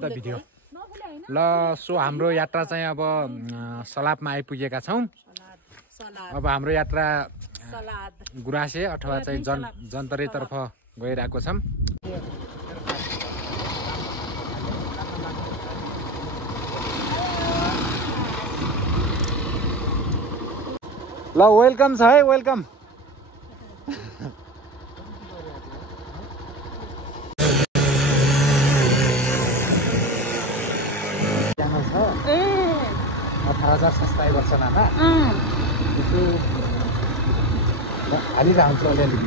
एउटा भिडियो ल। सो हाम्रो यात्रा चाहिँ अब सलाबमा आइपुगेका छौँ। अब हाम्रो यात्रा गुराँसे अथवा चाहिँ जन्तरेतर्फ गइरहेको छौँ। ल वेलकम छ है, वेलकम। च्यानल छ 18,000 सब्सक्राइबर छ नाना। हालिरहन्छ अलिअलि।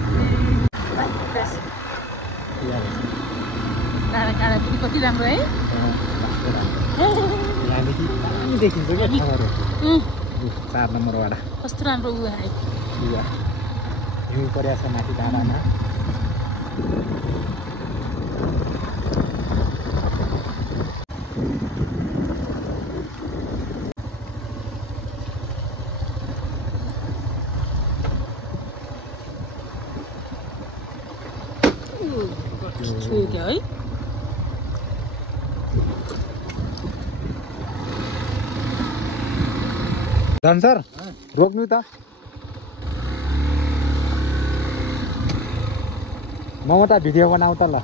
कति राम्रो है। यहाँदेखि पानी देखिन्छ क्या ठाउँहरू। 4 नम्बर वाडा कस्तो राम्रो हिउँ परेको छ माथि डाँडामा। क्या है सर रोक्नु त। ममता भिडियो बनाऊ त ल।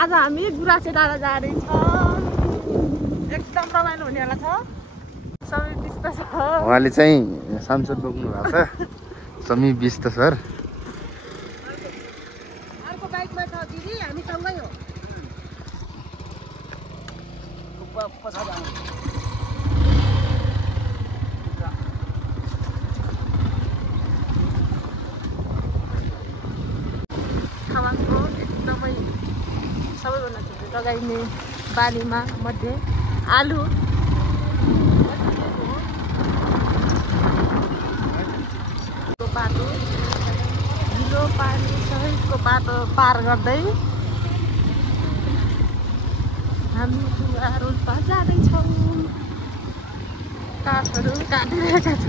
आज हामी गुराँसे डाँडा जाँदैछौँ। एकदम रमाइलो हुनेवाला छ। सबै बिस्त छ। उहाँले चाहिँ सांसद बोक्नु भएको छ, समी बिस्त सर। अर्को बाइकमा छ दिदी, हामी सँगै हो। तामाङको एकदमै सबैभन्दा धेरै लगाइने बालीमा मध्ये आलु। बाटो हिलो पानी सहितको बाटो पार गर्दै हामी रोल्पा जाँदैछौँ। काठहरू काटिरहेका छ।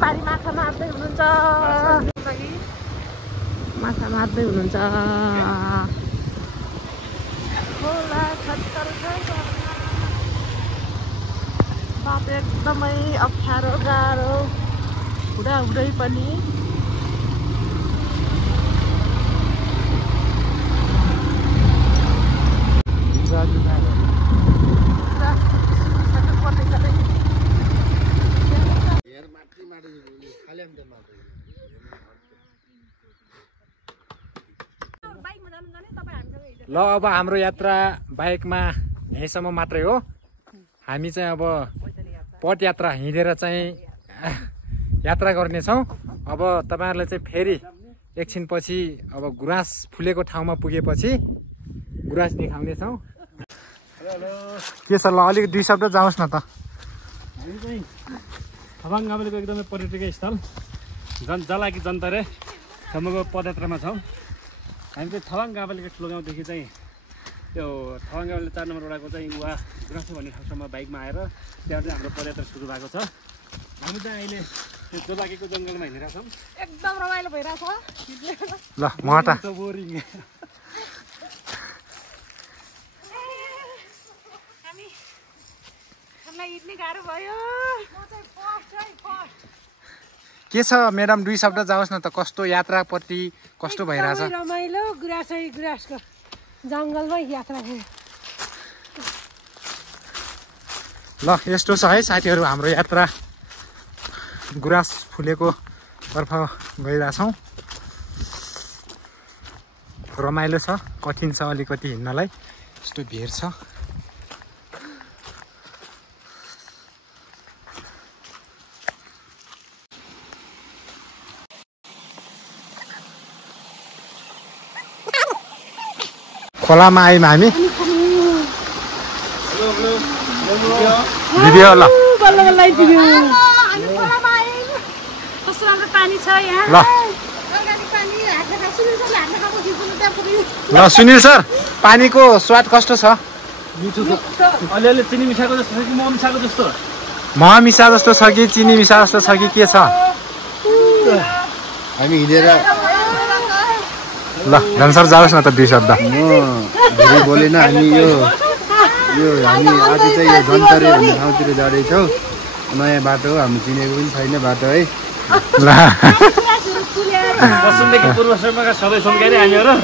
पारी माछा मार्दै हुनुहुन्छ। माछा मार्दै हुनुहुन्छ। खोला खत्तर बाटो एकदमै अप्ठ्यारो गाह्रो हुँदै पनि ल अब हाम्रो यात्रा बाइकमा यहीँसम्म मात्रै हो। हामी चाहिँ अब पदयात्रा हिँडेर चाहिँ यात्रा गर्नेछौँ। अब तपाईँहरूलाई चाहिँ फेरि एकछिनपछि अब गुराँस फुलेको ठाउँमा पुगेपछि गुराँस देखाउनेछौँ। के छ ल अलिक 2 शब्द जाओस् न त। हामी चाहिँ थवाङ गाउँलेको एकदमै पर्यटकीय स्थल जलाकी जन्तरे सम्मको पदयात्रामा छौँ। हामी चाहिँ थवाङ गाउँलेको ठुलो गाउँदेखि चाहिँ त्यो थवाङ गाउँले 4 नम्बर वडाको चाहिँ उहाँ गुराँसे भन्ने ठाउँसम्म बाइकमा आएर त्यहाँ चाहिँ हाम्रो पदयात्रा सुरु भएको छ। हामी चाहिँ अहिले त्यो जोलाकीको जङ्गलमा हिँडिरहेको छौँ। एकदम रमाइलो भइरहेछ। ल म त बोरिङ के छ म्याडम 2 शब्द जाओस् न त। कस्तो यात्राप्रति कस्तो भइरहेछ? रमाइलो गुराँसको जङ्गलमै यात्रा भयो। ल यस्तो छ है साथीहरू हाम्रो यात्रा गुराँस फुलेको तर्फ गइरहेछौँ। रमाइलो छ, कठिन छ अलिकति हिँड्नलाई, यस्तो भिड छ। खोलामा आयौँ हामी। भिडियो ल ल सुनिल सर, पानीको स्वाद कस्तो छ? मिठो छ। अलिअलि चिनी मिसाएको जस्तो छ कि मह मिसाएको जस्तो? मह मिसा जस्तो छ कि चिनी मिसा जस्तो छ कि के छ? हामी हिँडेर ल धनसर जाओस् न त 2 शब्द। म धेरै बोलेन। हामी हामी आज चाहिँ यो जन्तरे भन्ने ठाउँतिर जाँदैछौँ। नयाँ बाटो हो, हामी चिनेको पनि छैन बाटो है। ल पश्चिमदेखि पूर्वसम्मका सबै सुनगारी हामीहरू।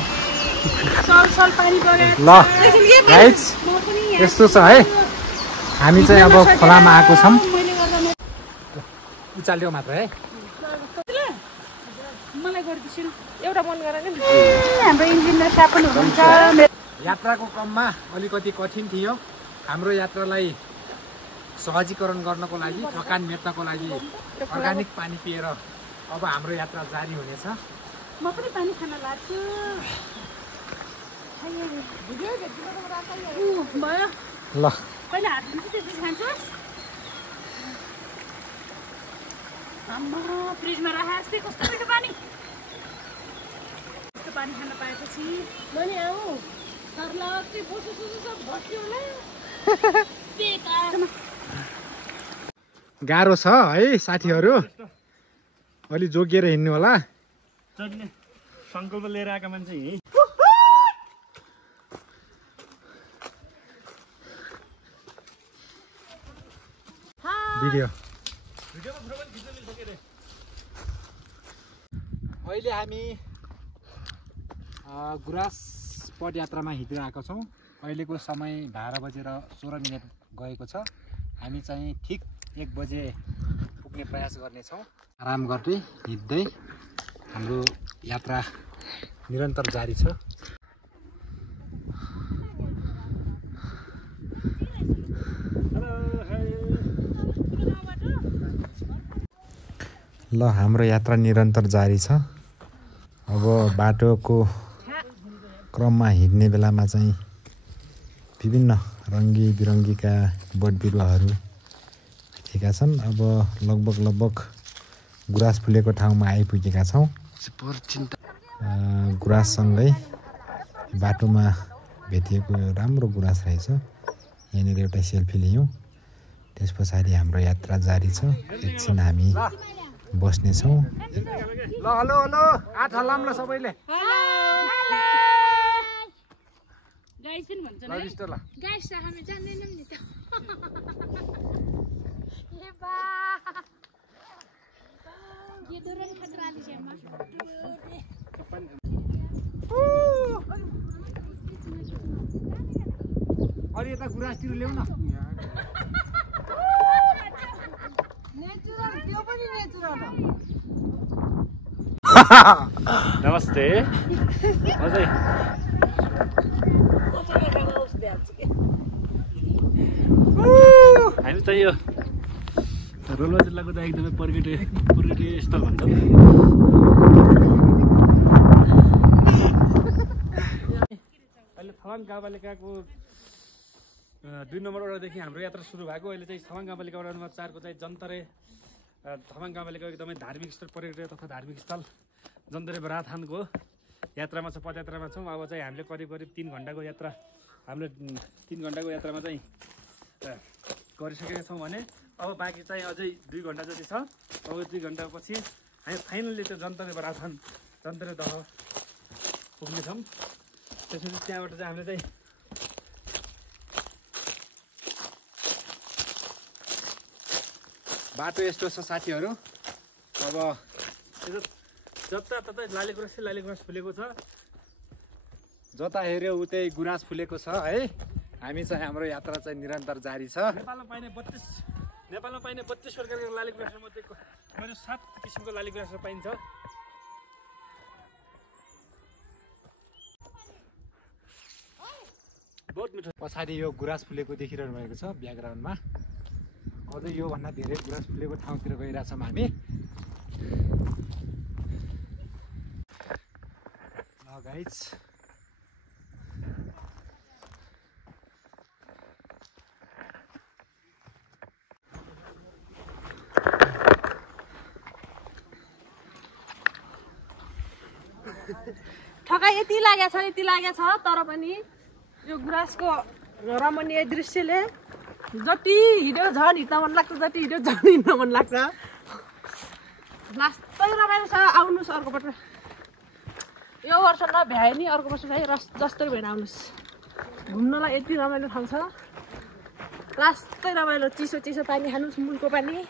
ल गाइज यस्तो छ है, हामी चाहिँ अब खोलामा आएको छौँ। उचाल्यो मात्र है। एउटा मन गरेर नि हाम्रो इन्जिनियर साहब पनि हुनुहुन्छ। यात्राको क्रममा अलिकति कठिन थियो। हाम्रो यात्रालाई सहजीकरण गर्नको लागि, थकान मेट्नको लागि अर्ग्यानिक पानी पिएर अब हाम्रो यात्रा जारी हुनेछ। म पनि पानी खान लाग्छु। भयो ल पहिला हात धुन्छु त्यसपछि खान्छस्। आम्मा फ्रिजमा राखेर अस्ति कस्तो मिठो पानी। यस्तो पानी खान पाएपछि मैले आऊ सरला चाहिँ बसु सब भस्यो होला। गाह्रो छ है साथीहरू, अलि जोगिएर हिँड्नु होला। चढ्ने सङ्कल्प लिएर आएका मान्छे यही। भिडियो अहिले हामी गुराँस पदयात्रामा हिँडिरहेका छौँ। अहिलेको समय 12:16 गएको छ। हामी चाहिँ ठिक 1 बजे पुग्ने प्रयास गर्नेछौँ। आराम गर्दै हिँड्दै हाम्रो यात्रा निरन्तर जारी छ। ल हाम्रो यात्रा निरन्तर जारी छ। अब बाटोको क्रममा हिँड्ने बेलामा चाहिँ विभिन्न रङ्गी बिरङ्गीका बोटबिरुवाहरू भेटेका छन्। अब लगभग गुराँस फुलेको ठाउँमा आइपुगेका छौँ। गुराँससँगै बाटोमा भेटिएको राम्रो गुराँस रहेछ। यहाँनिर एउटा सेल्फी लियौँ। त्यस पछाडि हाम्रो यात्रा जारी छ। एकछिन हामी बस्नेछौँ। ल हेलो हेलो हात हल्लाम ल सबैले। गाइस पनि भन्छ ल बिस्ता ल। गाइस हामी जान्दैनौँ नि त। ए बा ये दुरन खतरा ले छेमा। अलि यता गुराँसतिर ल्याउ न। नेचुरल त्यो पनि नेचुरल हो। नमस्ते। अझै हामी चाहिँ यो रोल्पा जिल्लाको त एकदमै पर्यटकीय स्थल भन्छ। अहिले थवाङ गाउँपालिकाको 2 नम्बर वडादेखि हाम्रो यात्रा सुरु भएको। अहिले चाहिँ थवाङ गाउँपालिका वडा नम्बर 4 को चाहिँ जन्तरे थवाङ गाउँपालिका एकदमै धार्मिक स्थल, पर्यटकीय तथा धार्मिक स्थल जन्तरे बराथानको यात्रामा छ, पदयात्रामा छौँ। अब चाहिँ हामीले करिब 3 घन्टाको यात्रा, हामीले 3 घन्टाको यात्रामा चाहिँ गरिसकेका छौँ भने अब बाँकी चाहिँ अझै 2 घन्टा जति छ। अब 2 घन्टापछि हामी फाइनल्ली त्यो जन्तरे बराथान जन्तरे दह पुग्नेछौँ। त्यसपछि त्यहाँबाट चाहिँ हामीले चाहिँ बाटो यस्तो छ साथीहरू। अब जताततै लालीगुराँस फुलेको छ, जता हेऱ्यो उतै गुराँस फुलेको छ है। हामी चाहिँ हाम्रो यात्रा चाहिँ निरन्तर जारी छ। नेपालमा पाइने 32 प्रकारको लालीगुराँस मध्येको 7 किसिमको लालीगुराँस पाइन्छ। बहुत मिठो। पछाडि यो गुराँस फुलेको देखिरहनु भएको छ ब्याकग्राउन्डमा। अझै योभन्दा धेरै गुराँस फुलेको ठाउँतिर गइरहेछौँ हामी। गाइज ठक्कै यति लागेको छ तर पनि यो गुराँसको रमणीय दृश्यले जति हिँड्यो झन् हिँड्न मन लाग्छ, जति हिँड्यो झन् हिँड्न मन लाग्छ। लास्टै रमाइलो छ। आउनुहोस् अर्कोपल्ट, यो वर्ष नभ्याए नि अर्को वर्ष चाहिँ जस्तै भएर आउनुहोस्। घुम्नलाई यति रमाइलो ठाउँ छ। लास्टै रमाइलो, चिसो पानी खानुहोस्, मुलको पानी,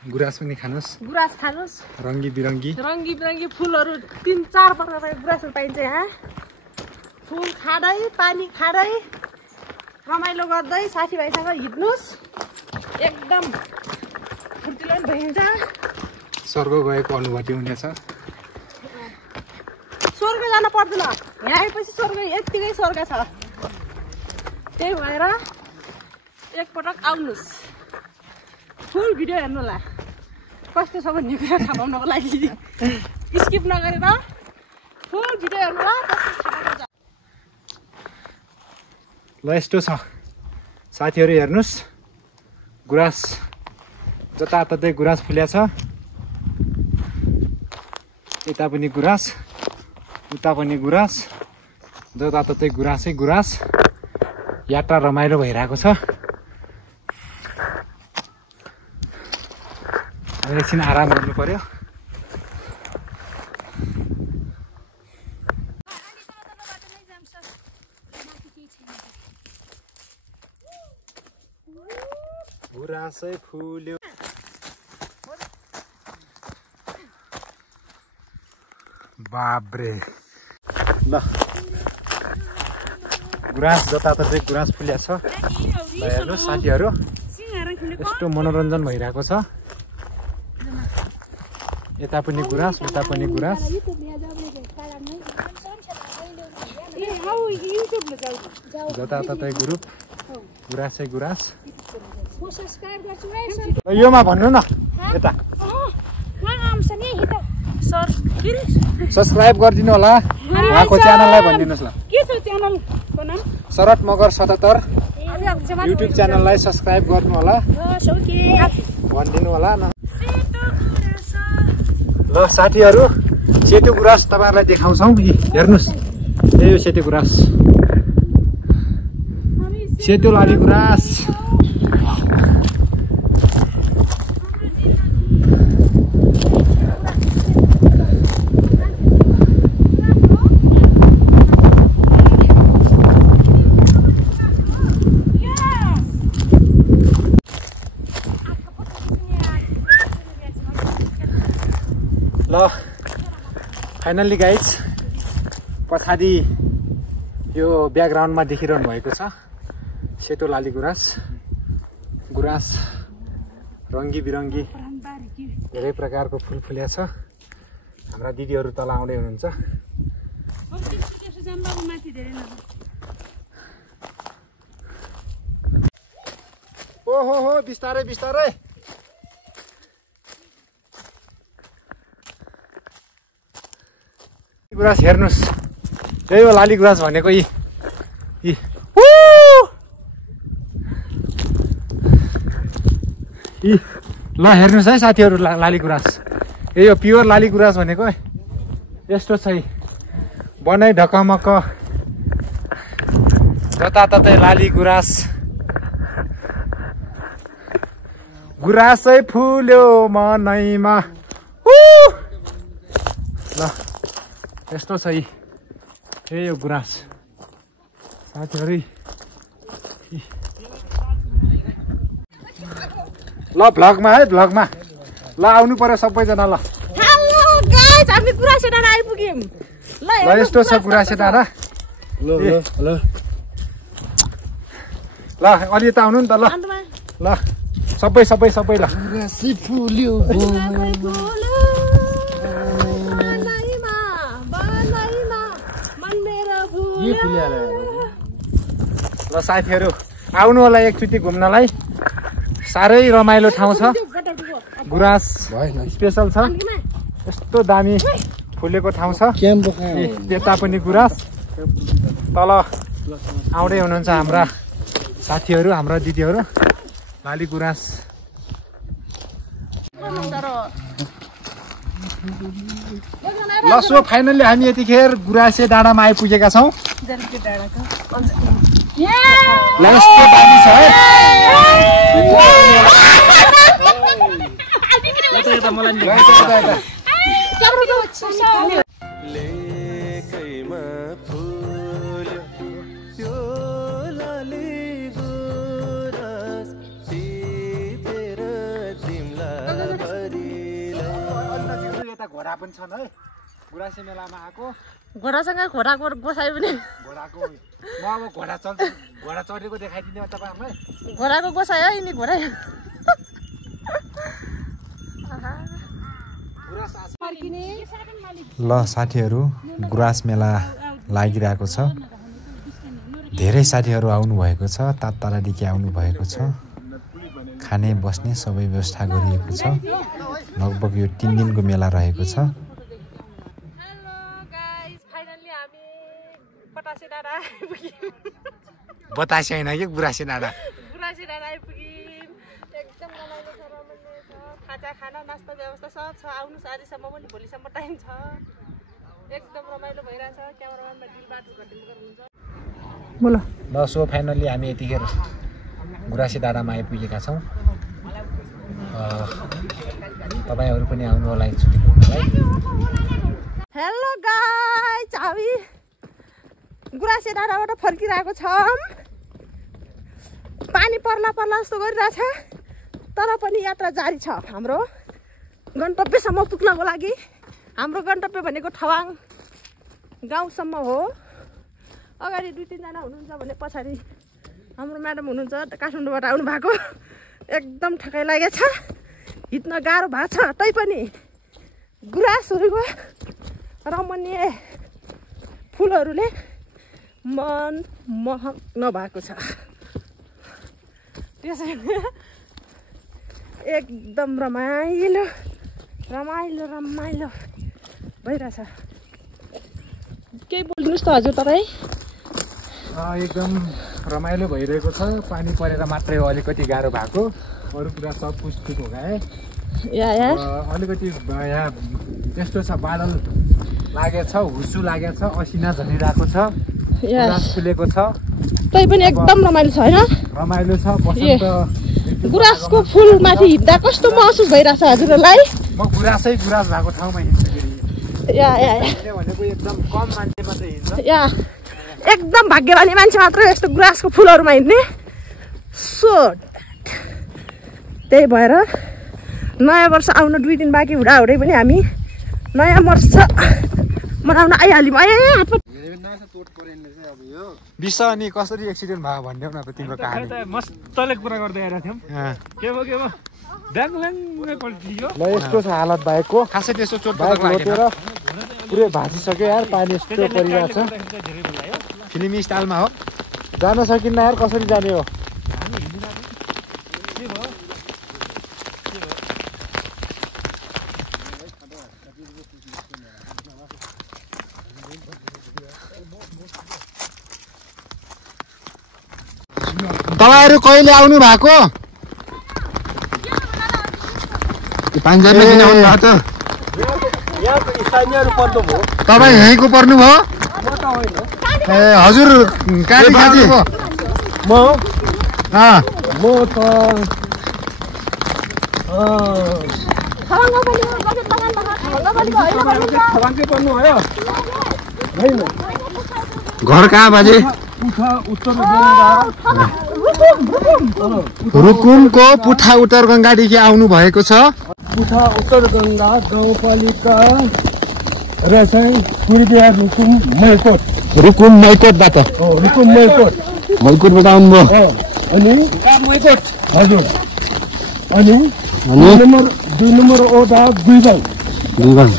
गुराँस पनि खानुहोस्, गुराँस खानुहोस्। रङ्गी बिरङ्गी फुलहरू 3-4 प्रकारको गुराँसहरू पाइन्छ यहाँ। फुल खाँदै, पानी खाँदै, रमाइलो गर्दै साथीभाइसँग हिँड्नुहोस्, एकदम फुर्तिलो पनि भइन्छ। स्वर्ग गएको अनुभूति हुनेछ। स्वर्ग जान पर्दैन, यहाँ आएपछि स्वर्ग यत्तिकै स्वर्ग छ। त्यही भएर एकपटक आउनुहोस्, फुल भिडियो हेर्नुहोला कस्तो छ भन्ने कुरा थाहा पाउनको लागि। स्किप नगरेर फुल भिडियो हेर्नुहोला। ल यस्तो छ साथीहरू, हेर्नुहोस् गुराँस जताततै गुराँस फुल्या छ। यता पनि गुराँस, उता पनि गुराँस, जताततै गुराँसै गुराँस। यात्रा रमाइलो भइरहेको छ। एकछिन आराम गर्नु पर्यो। गुराँसै फुल्यो। बाब्रे ल गुराँस जताततै गुराँस फुल्या छ। हेर्नुहोस् साथीहरू, यस्तो मनोरञ्जन भइरहेको छ। यता पनि गुराँस, उता पनि गुराँस। जताततै ग्रुप, गुराँसै गुराँस। योमा भन्नु न, यता सब्सक्राइब गरिदिनु होला उहाँको च्यानललाई भनिदिनुहोस् ल। शरद मगर 77 युट्युब च्यानललाई सब्सक्राइब गर्नु होला भनिदिनु होला न। ल साथीहरू, सेतो गुराँस तपाईँहरूलाई देखाउँछौँ। हेर्नुहोस्, यो सेतो गुराँस, सेतो लाली गुराँस। ल फाइनल्ली गाइज, पछाडि यो ब्याकग्राउन्डमा देखिरहनु भएको छ सेतो लाली गुराँस। गुराँस रङ्गी बिरङ्गी धेरै प्रकारको फुल फुल्या छ। हाम्रा दिदीहरू तल आउँदै हुनुहुन्छ। ओ ओहो हो बिस्तारै बिस्तारै गुराँस हेर्नुहोस् त्यही हो लाली गुराँस भनेको यी ल हेर्नुहोस् है साथीहरू लाली गुराँस यही हो प्योर लाली गुराँस भनेको यस्तो छ बनाइ ढकमक जताततै लाली गुराँस गुराँसै फुल्यो मनैमा ल यस्तो छ यही हो गुराँस साथीहरू ल भ्लगमा है भ्लगमा ल आउनु पर्यो सबैजना ल हामी गुराँसे डाँडा आइपुग्यौँ ल यस्तो छ गुराँसे डाँडा ल अलि त आउनु नि त ल ल सबै ल ल साथीहरू आउनु होला एकचोटि घुम्नलाई साह्रै रमाइलो ठाउँ छ गुराँस स्पेसल छ यस्तो दामी फुलेको ठाउँ छ त्यता पनि गुराँस तल आउँदै हुनुहुन्छ हाम्रा साथीहरू हाम्रा दिदीहरू लाली गुराँस ल सो फाइनल्ली हामी यतिखेर गुराँसे डाँडामा आइपुगेका छौँ घोडा पनि छन् है गुराँसे मेलामा आएको घोडासँग घोडाको गोसाइ पनि घोडाको म अब घोडा चढेको देखाइदिने तपाईँहरूलाई घोडाको गोसाइ है नि घोडा ल साथीहरू गुराँस मेला लागिरहेको छ धेरै साथीहरू आउनुभएको छ टाढादेखि आउनुभएको छ खाने बस्ने सबै व्यवस्था गरिएको छ लगभग यो 3 दिनको मेला रहेको छ बतासे होइन कि गुराँसे डाँडा आइपुग्यौँ एकदम रमाइलो छ खाजा खाना नास्ता व्यवस्था सब छ आउनुहोस् आजसम्म पनि भोलिसम्म टाइम छ एकदम रमाइलो भइरहेछ क्यामेराम्यानमा दिलबहादुर घटेल गर्नुहुन्छ ल सो फाइनल्ली हामी यतिखेर गुराँसे डाँडामा आइपुगेका छौँ तपाईहरु पनि आउनु होला एकचोटि घुम्नलाई हेलो गाइस हामी गुराँसे डाँडाबाट फर्किरहेको छौँ पानी पर्ला जस्तो गरिरहेछ तर पनि यात्रा जारी छ हाम्रो गन्तव्यसम्म पुग्नको लागि हाम्रो गन्तव्य भनेको ठवाङ गाउँसम्म हो अगाडि 2-3 जना हुनुहुन्छ भने पछाडी हाम्रो म्याडम हुनुहुन्छ काठमाडौँबाट आउनु भएको एकदम ठकै लागेछ हिँड्न गाह्रो भएको छ तैपनि गुराँसहरुको रमणीय फुलहरुले मन मोहक भएको छ त्यसैले एकदम रमाइलो भइरहेछ केही बोल्नुस् त हजुर तपाई एकदम रमाइलो भइरहेको छ पानी परेर मात्रै अलिकति गाह्रो भएको अरु कुरा सब कुछ ठीक हो गए अलिकति यहाँ त्यस्तो छ बादल लागेछ हुसु लागेछ असिना झरिरहेको छ गुराँस फुलेको छ तै पनि एकदम रमाइलो छ हैन रमाइलो छ बसन्त गुराँसको फूल माथि हिँड्दा कस्तो महसुस भइरहेछ हजुरलाई म गुराँस भएको ठाउँमा हिँड्छु भनेको एकदम कम मान्छे मात्रै हिँड्छ एकदम भाग्यवानी मान्छे मात्र यस्तो गुराँसको फुलहरुमा हिँड्ने सो त्यही भएर नयाँ वर्ष आउन 2 दिन बाँकी हुँदै पनि हामी नयाँ वर्ष मनाउन आइहाल्यौँ विश्व अनि कसरी एक्सिडेन्ट भयो भन्ने न त तिम्रो कहानी मस्तले कुरा गर्दै आइरहेको थियौ के भयो ब्याङल्याङै पल्टियो ल यस्तो छ हालत बाइकको खासै त्यसो चोट लोटेर पुरै भाँचिसक्यो यार पानी यस्तो परिरहेछ फिल्मी स्टाइलमा हो जान सकिन्न यार कसरी जाने हो तपाईहरु कहिले आउनु भएको? पाञ्जाबमा किन आउनु भएको त? यहाँको स्थानीयहरू पर्नु भयो। तपाई यहीँको पर्नु भयो? म त होइन। ए हजुर काटी खाजी म त खबाङकै पर्नु भयो। होइन। घर कहाँ बाजे? उत्तर रुकुमको पुठा उत्तर गङ्गादेखि आउनु भएको छ। पुठा उत्तर गङ्गा गाउँपालिका र चाहिँ कुरिबिहार रुकुम मैकोट। रुकुम मैकोटबाट। रुकुम मैकोट। मैकोटबाट आउनुभयो? अनि मैकोट हजुर। अनि दुई नम्बर ओटा 2 गाउँ। 2 गाउँ।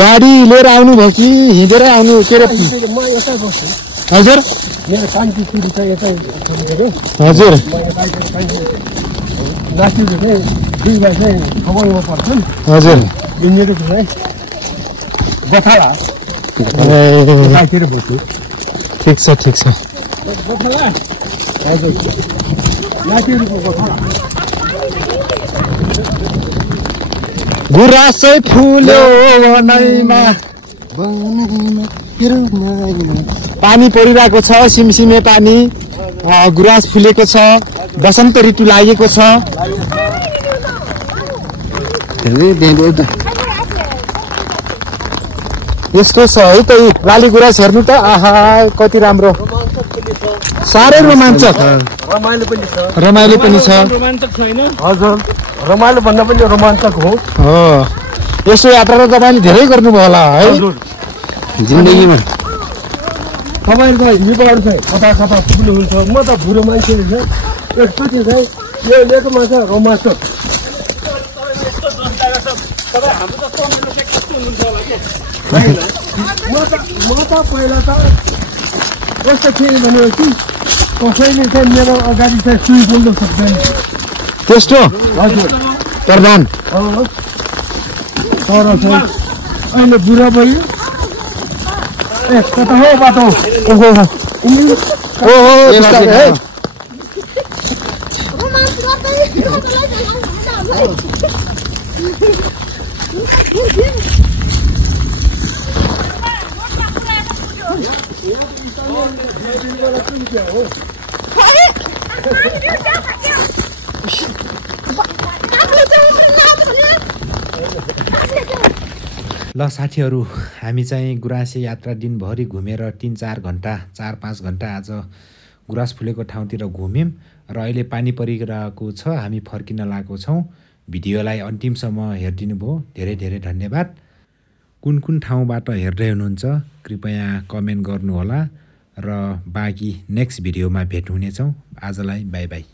गाडी लिएर आउनु भयो कि हिँडेर आउनु? के रे म यतै बस्छु। हजुर मेरो कान्छी छोरी छ यतै हजुर नातिहरू चाहिँ 2 भाइ चाहिँ खबरमा पर्छन्। हजुर मेरो चाहिँ गोथाला बाहिर बस्छु। ठिक छ ठिक छ। गोथाला हजुर नातिहरूको गोथाला। गुराँसै फुल्यो वनैमा पानी परिरहेको छ, सिमसिमे पानी। गुराँस फुलेको छ, बसन्त ऋतु लागेको छ। यस्तो छ है त लाली गुराँस हेर्नु त। आहा कति राम्रो, साह्रै रोमाञ्चक। रमाइलो पनि छ। रमाइलो पनि छ। रोमाञ्चक छैन? हजुर रमाइलो भन्दा पनि रोमाञ्चक हो। यस्तो यात्रा त तपाईँले धेरै गर्नुभयो होला है जिन्दगीमा? तपाईँहरूको हिँड्नुबाट चाहिँ कता कता पुग्नुहुन्छ। म त बुढो मान्छे छ, एकचोटि चाहिँ यो लिएको माछा रोमाञ्चक। म त पहिला त कस्तो थिएँ भनेपछि कसैले चाहिँ मेरो अगाडि चाहिँ सुई बोल्न सक्दैन। त्यस्तो हजुर प्रधान। तर चाहिँ अहिले बुढा भयो। ए कता हो बाटो? ल साथीहरू, हामी चाहिँ गुराँसे यात्रा दिनभरि घुमेर 3-4 घन्टा 4-5 घन्टा आज गुराँस फुलेको ठाउँतिर घुम्यौँ र अहिले पानी परिरहेको छ। हामी फर्किन लागेको छौँ। भिडियोलाई अन्तिमसम्म हेरिदिनु भयो, धेरै धेरै धन्यवाद। कुन कुन ठाउँबाट हेर्दै हुनुहुन्छ कृपया कमेन्ट गर्नुहोला र बाँकी नेक्स्ट भिडियोमा भेट हुनेछौँ। आजलाई बाई बाई।